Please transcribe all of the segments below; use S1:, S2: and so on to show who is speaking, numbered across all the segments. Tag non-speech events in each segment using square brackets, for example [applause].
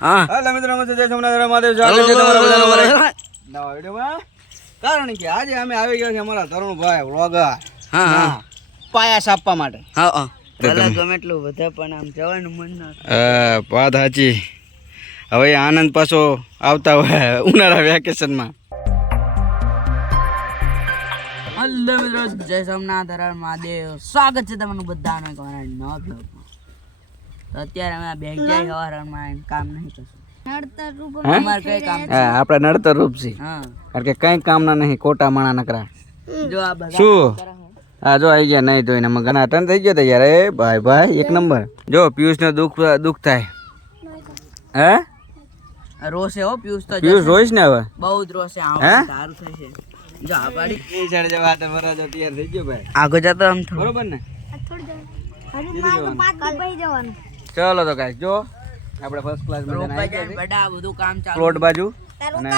S1: હા.
S2: હાલો મિત્રો નમસ્તે જય સોમનાથ મહાદેવ જય તમારા બધાનું અમારા નવા વિડીયોમાં? કારણ કે આજે અમે આવી ગયા છે અમારા તરુણભાઈ વ્લોગર
S1: હા હા.
S2: પાયા સાપવા માટે.
S1: હા હા. ભલે ગમે એટલું બધા પણ આમ જવાનું મન ના
S2: વાત સાચી. હવે આનંદ પાછો આવતા હોય ઉનાળા વેકેશનમાં.
S1: હલો મિત્રો જય સોમનાથ હર હર મહાદેવ. સ્વાગત છે તમારું બધા એક નવા બ્લોગમાં અત્યારે અમે બેગ જાય હવારમાં કામ નહીં કરશું. અમારે કઈ કામ છે?
S2: હા આપણે નડતર રૂપ છે કારણ કે કઈ કામના નહીં કોટા માણા નકરા.
S1: જો આ
S2: શું? હા જો આવી ગયા નહીં ધોઈને. અમે ઘણા ટન થઈ ગયો યાર એ ભાઈ ભાઈ એક નંબર. જો પિયુષને દુઃખ દુઃખ થાય. હે?
S1: રોશે હો પિયુષ તો
S2: પિયુષ રોઈશ ને હવે?
S1: બહુ જ રોશે આમ
S2: હે?
S1: સારું થશે જો આ પાડી.
S2: એ સાઈડ જવા હાથે વરાજો તૈયાર થઈ ગયો ભાઈ.
S1: આગો જતો આમ
S2: બરોબર ને? ચલો તો ગાઈસ જો. આપણે ફર્સ્ટ ક્લાસ
S1: આ બધું કામ ચાલુ.
S2: પ્લોટ બાજુ. અને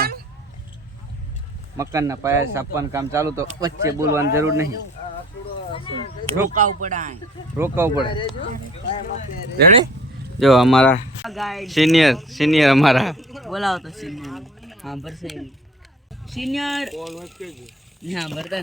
S2: મકાનના પાયા સાપવાનું કામ ચાલુ તો વચ્ચે બોલવાની જરૂર નહીં.
S1: રોકાવું પડે.
S2: રોકાવું પડે. રેડી જો અમારા સિનિયર સિનિયર અમારા.
S1: બોલાવો તો સિનિયર હા ભરશે. સિનિયર હા ભરતા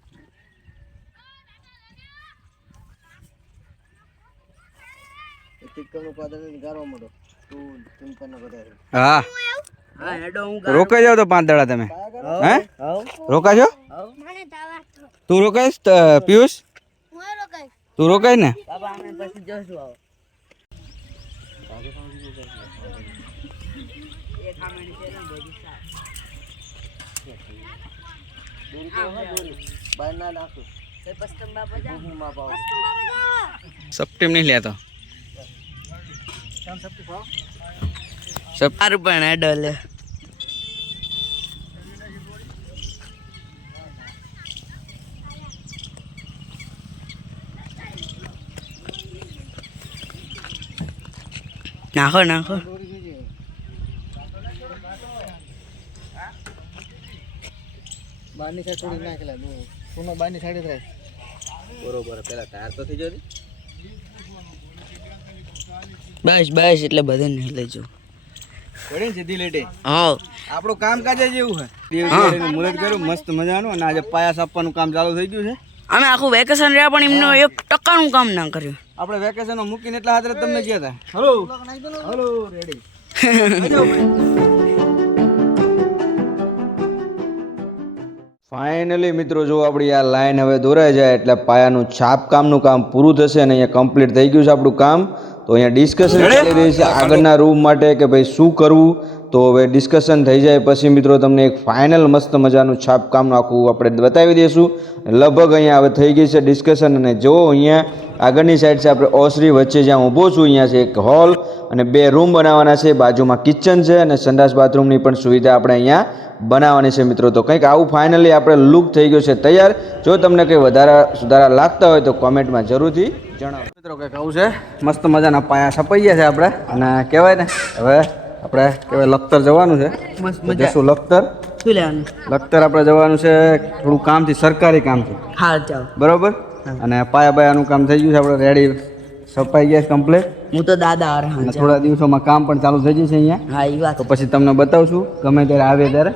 S2: હા.
S1: હા હેડો હું
S2: રોકાઈ જાવ તો પાંચ દાડા તમે. હે રોકાજો તું રોકાઈશ તો પિયુષ? તું રોકાય ને?
S1: બાબા અમે પછી જોશું આવો. એક આમેની છે ને બધી સાફ. તો પછી તમે બાપા જાઓ.
S2: સપ્ટીમ નહીં લેતો સપ
S1: સારું પણ હેડો નાખો નાખો
S2: બારની સાઈડ થોડી નાખેલા પૂનો બારની સાઈડ થાય બરોબર પેલા તાર તો થઈ જતી
S1: બસ બસ એટલે બધાને નહીં લેજો.
S2: પડી ને લેટે?
S1: હા.
S2: આપણું કામકાજ જ એવું છે દેવ કરું મસ્ત મજાનું અને આજે પાયા સાપવાનું કામ ચાલુ થઈ ગયું છે.
S1: અમે આખું વેકેશન રહ્યા પણ એમનો એક ટકાનું કામ ના કર્યું.
S2: આપણે વેકેશન મૂકીને એટલા હાથરે તમને ગયા હતા હલો. હલો રેડી ફાઇનલી [laughs] મિત્રો જો આપણી આ લાઈન હવે દોરાઈ જાય એટલે પાયાનું છાપકામનું કામ પૂરું થશે અને અહીંયા કમ્પ્લીટ થઈ ગયું છે આપણું કામ. તો અહીંયા ડિસ્કશન ચાલી રહી છે આગળના રૂમ માટે કે ભાઈ શું કરવું? તો હવે ડિસ્કશન થઈ જાય પછી મિત્રો તમને એક ફાઇનલ મસ્ત મજાનું છાપકામનું આખું આપણે બતાવી દઈશું. લગભગ અહીંયા હવે થઈ ગઈ છે ડિસ્કશન અને જો અહીંયા આગળની સાઈડ છે આપણે ઓસરી વચ્ચે જ્યાં ઊભો છું અહીંયા છે એક હોલ અને બે રૂમ બનાવવાના છે. બાજુમાં કિચન છે અને સંડાસ બાથરૂમની પણ સુવિધા આપણે અહીંયા બનાવવાની છે મિત્રો. તો કંઈક આવું ફાઇનલી આપણે લુક થઈ ગયો છે તૈયાર. જો તમને કંઈ વધારા સુધારા લાગતા હોય તો કોમેન્ટમાં જરૂરથી જણાવો મિત્રો કંઈક આવું છે. મસ્ત મજાના પાયા છપાઈ ગયા છે આપણે. અને કહેવાય ને હવે આપણે કહેવાય લખતર જવાનું છે. જશું લખતર.
S1: શું લેવાનું?
S2: લખતર આપણે જવાનું છે થોડું કામથી સરકારી કામથી.
S1: હા
S2: બરોબર? અને પાયા બાયાનું કામ થઈ ગયું છે આપણે રેડી સપાઈ ગયા કમ્પ્લીટ
S1: હું તો દાદા આ
S2: થોડા દિવસોમાં કામ પણ ચાલુ થઈ જશે અહીંયા.
S1: હા એ વાત
S2: તો પછી તમને બતાવશું ગમે ત્યારે આવે ત્યારે.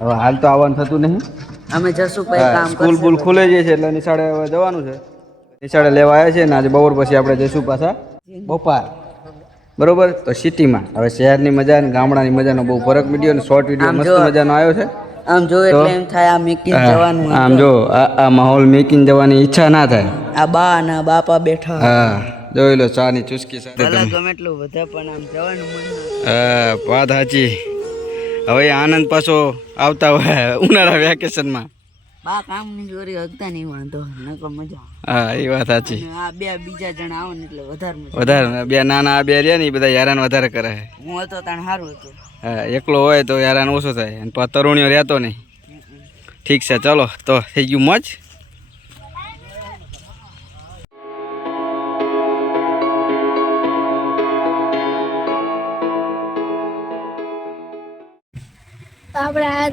S2: હવે હાલ તો આવવાનું થતું નહીં.
S1: અમે જશું પછી કામ
S2: સ્કૂલ બુલ ખુલે છે એટલે નિશાળે હવે જવાનું છે. નિશાળે લેવા આવ્યા છે ને આજે બપોર પછી આપણે જઈશું પાછા બપાર. બરોબર? તો સિટીમાં. હવે શહેરની મજા અને ગામડાની મજાનો બહુ ફરક વીડિયો અને શોર્ટ વીડિયો મસ્ત મજાનો આવ્યો છે.
S1: આમ જો એટલે એમ થાય આ મેકિંગ જવાનું
S2: આમ જો આ માહોલ મેકિંગ જવાની ઈચ્છા ના થાય.
S1: આ બા અને બાપા બેઠા.
S2: હા જોઈ લો ચા ની ચુસ્કી સાથે તમે.
S1: ગમે એટલું બધા પણ આમ જવાનું મન
S2: હા વાત સાચી. હવે આનંદ પાછો આવતા હોય ઉનાળા વેકેશનમાં
S1: બા કામની ચોરી હકતા નહીં વાંધો. નકર મજા
S2: હા એ વાત સાચી.
S1: આ બે બીજા જણા આવે ને એટલે વધારે મજા
S2: વધારે બે નાના આ બે રહ્યા ને એ બધા યારાન વધારે કરે
S1: હું હતો તાણ સારું હતું.
S2: હા એકલો હોય તો યારાન ઓછો થાય. અને તરુણીઓ રહેતો નહીં ઠીક છે ચલો તો થઈ ગયું મોજ?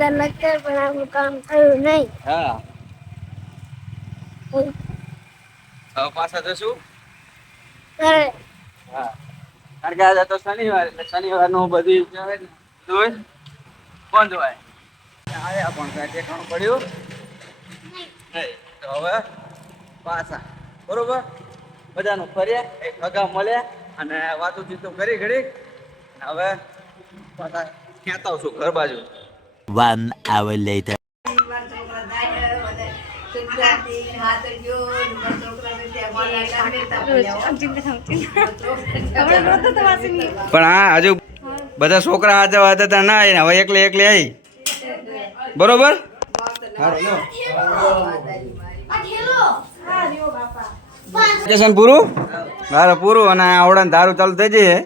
S3: હતા નક્કર પણ આપણું કામ થયું નહીં.
S2: હા. હવે પાછા જશું? હા. કારણ કે આજે તો શનિવાર એટલે શનિવારનું. બધું બંધ હોય. આયા પણ કાંઈ ઠેકાણું પડ્યું? નહીં. તો હવે પાછા. બરોબર? બધાનું ફર્યા એક ભગા મળ્યા અને વાતો ચીતો કરી ઘડી. હવે પાછા ખેંચાવશું ઘર બાજુ.
S4: One hour later.
S2: પણ હા હજુ બધા છોકરા હાજર હતા હતા ના આવીને હવે એકલે એકલે આવી બરોબર? વેકેશન પૂરું? મારે પૂરું અને આવડે દારૂ ચાલુ થઈ જઈએ.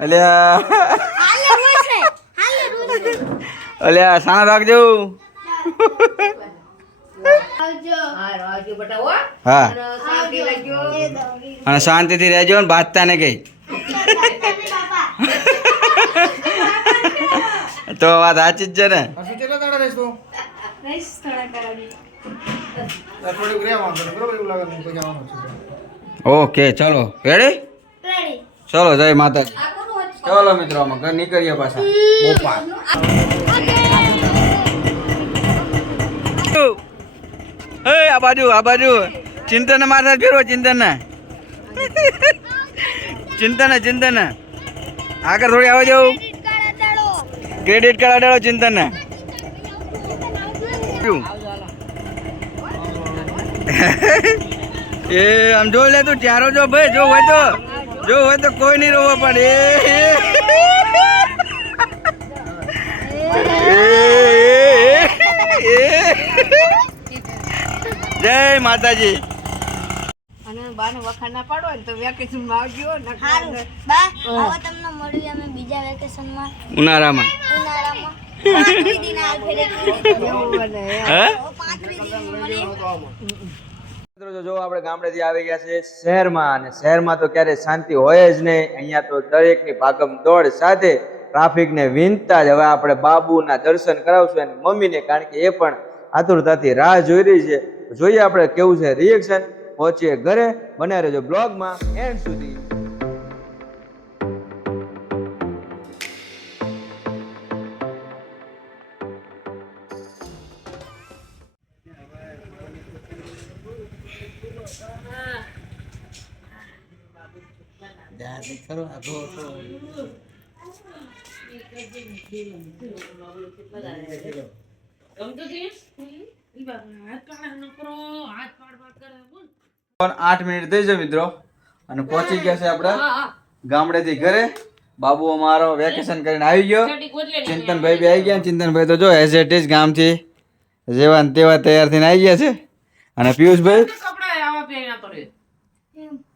S2: એટલે એટલે સાના રાખજો. હા અને શાંતિથી રહેજો ને બાજતા ને કઈ. તો વાત સાચી જ છે ને. ઓકે ચલો. રેડી ચલો જય માતાજી. ચલો મિત્રો અમે ઘર નીકળીએ પાછા. બોપા આ બાજુ આ બાજુ. ચિંતન માથા ફેરવો ચિંતન. ચિંતન ચિંતન. આગળ થોડી આવો જવું ક્રેડિટ કાર્ડ અડાડો ચિંતન. એ આમ જોઈ લે તું ચારો જો ભાઈ જો હોય તો જો હોય તો કોઈ નહીં રોવો એ, એ, એ. જય માતાજી.
S3: સારું બા હવે તમને મળ્યું અમે બીજા વેકેશનમાં
S2: ઉનાળામાં.
S3: ઉનાળામાં. પાંત્રી દિન હાલ ફેરે
S2: હે?
S3: પાંત્રી દિન મળીએ.
S5: મિત્રો જો- જો આપણે ગામડેથી આવી ગયા છે શહેરમાં અને શહેરમાં તો ક્યારે શાંતિ હોય જ નહીં. અહીંયા તો દરેકની ભાગમ દોડ સાથે ટ્રાફિકને વિનતા જ. હવે આપણે બાબુના દર્શન કરાવશું અને મમ્મીને કારણ કે એ પણ આતુરતાથી રાહ જોઈ રહી છે. જોઈએ આપણે કેવું છે રિએક્શન પહોંચીએ ઘરે. બને રહેજો બ્લોગમાં. એન્ડ સુધી.
S2: પણ આઠ મિનિટ થઈ છે મિત્રો. અને પહોંચી ગયા છે આપણે ગામડેથી ઘરે. બાબુ અમારો વેકેશન કરીને આવી ગયો. ચિંતનભાઈ બી આવી ગયા ચિંતનભાઈ તો જો એઝ એટ ઇઝ ગામથી જેવા ને તેવા તૈયાર થઈને આવી ગયા છે. અને પિયુષભાઈ?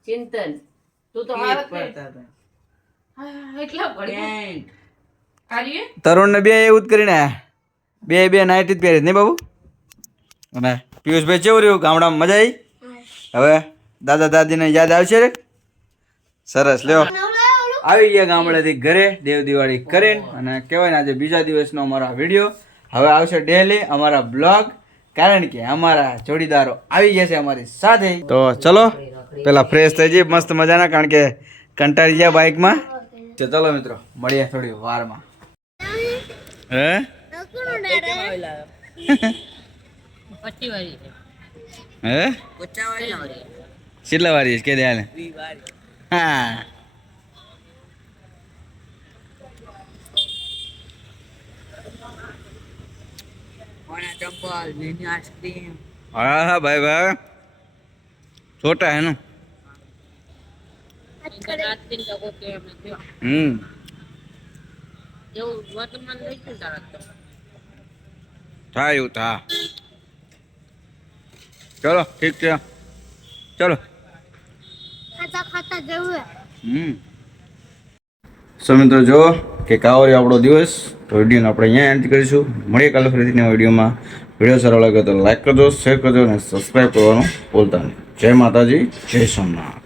S6: ચિંતન તું તો
S2: તરુણ ને બે એવું જ કરીને બે બે નાઇટી જ પહેરી નહીં બાબુ? અને પિયુષભાઈ કેવું રહ્યું? ગામડામાં મજા આવી હવે દાદા દાદીને યાદ આવશે રે? સરસ, લ્યો. આવી ગયા ગામડેથી ઘરે, દેવ દિવાળી કરીને. અને કહેવાય ને આજે બીજા દિવસનો અમારો વીડિયો. હવે આવશે ડેલી અમારા બ્લોગ. કારણ કે અમારા જોડીદારો આવી ગયા છે અમારી સાથે. તો ચલો, પેલા ફ્રેશ થઈ જઈએ, મસ્ત મજાના, કારણ કે કંટાળી ગયા બાઇકમાં. તો ચલો મિત્રો, મળીએ થોડી વારમાં. હે?
S6: પટ્ટી વાળી છે.
S2: હે?
S1: પચાવાળી. ના વાળી.
S2: કેટલા વારી કે દે હાલે.
S1: વી વાળી.
S2: હા.
S1: ઓના ચપ્પલ લીની આઈસ્ક્રીમ.
S2: હા હા ભાઈ ભાઈ. છોટા હે. ચલો ઠીક છે. ચલો.
S7: ખાતા ખાતા જવું
S2: હમ. સો મિત્રો જો કે કાવરી આપણો દિવસ. તો વિડીયોને આપણે અહીંયા એન્ડ કરીશું. મળીએ કાલે ફરીથી વિડીયોમાં. વીડિયો સારો લાગે તો લાઈક કરજો શેર કરજો અને સબસ્ક્રાઈબ કરવાનું ભૂલતા નહીં. જય માતાજી જય સોમનાથ.